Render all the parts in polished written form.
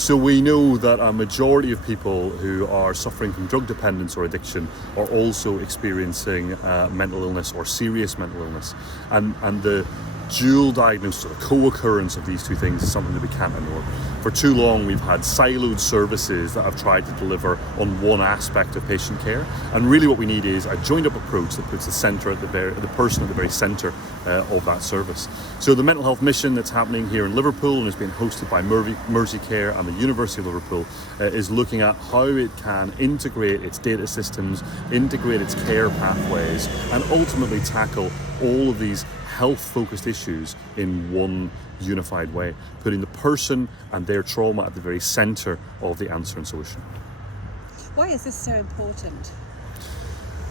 So we know that a majority of people who are suffering from drug dependence or addiction are also experiencing mental illness or serious mental illness. And the dual diagnosis, or the co-occurrence of these two things, is something that we can't ignore. For too long we've had siloed services that have tried to deliver on one aspect of patient care, and really what we need is a joined up approach that puts the person at the very centre of that service. So the mental health mission that's happening here in Liverpool and is being hosted by M-RIC Care and the University of Liverpool is looking at how it can integrate its data systems, integrate its care pathways, and ultimately tackle all of these health-focused issues in one unified way, putting the person and their trauma at the very centre of the answer and solution. Why is this so important?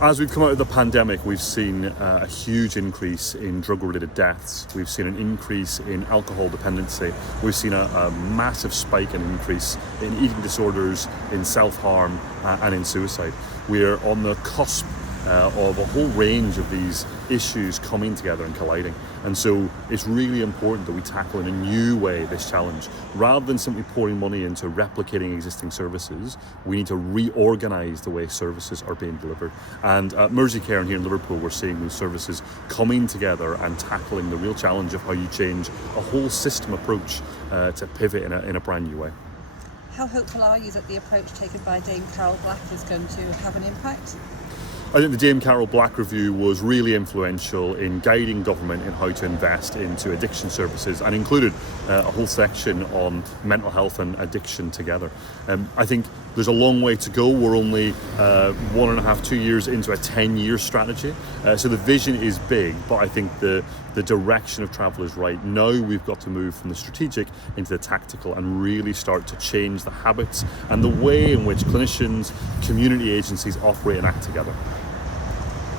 As we've come out of the pandemic, we've seen a huge increase in drug-related deaths. We've seen an increase in alcohol dependency. We've seen a massive spike and increase in eating disorders, in self-harm, and in suicide. We're on the cusp of a whole range of these issues coming together and colliding. And so it's really important that we tackle in a new way this challenge. Rather than simply pouring money into replicating existing services, we need to reorganise the way services are being delivered. And at M-RIC Care here in Liverpool, we're seeing those services coming together and tackling the real challenge of how you change a whole system approach to pivot in a brand new way. How hopeful are you that the approach taken by Dame Carol Black is going to have an impact? I think the Dame Carol Black review was really influential in guiding government in how to invest into addiction services, and included a whole section on mental health and addiction together. I think there's a long way to go. We're only 1.5, 2 years into a 10-year strategy. So the vision is big, but I think the direction of travel is right. Now we've got to move from the strategic into the tactical and really start to change the habits and the way in which clinicians, community agencies operate and act together.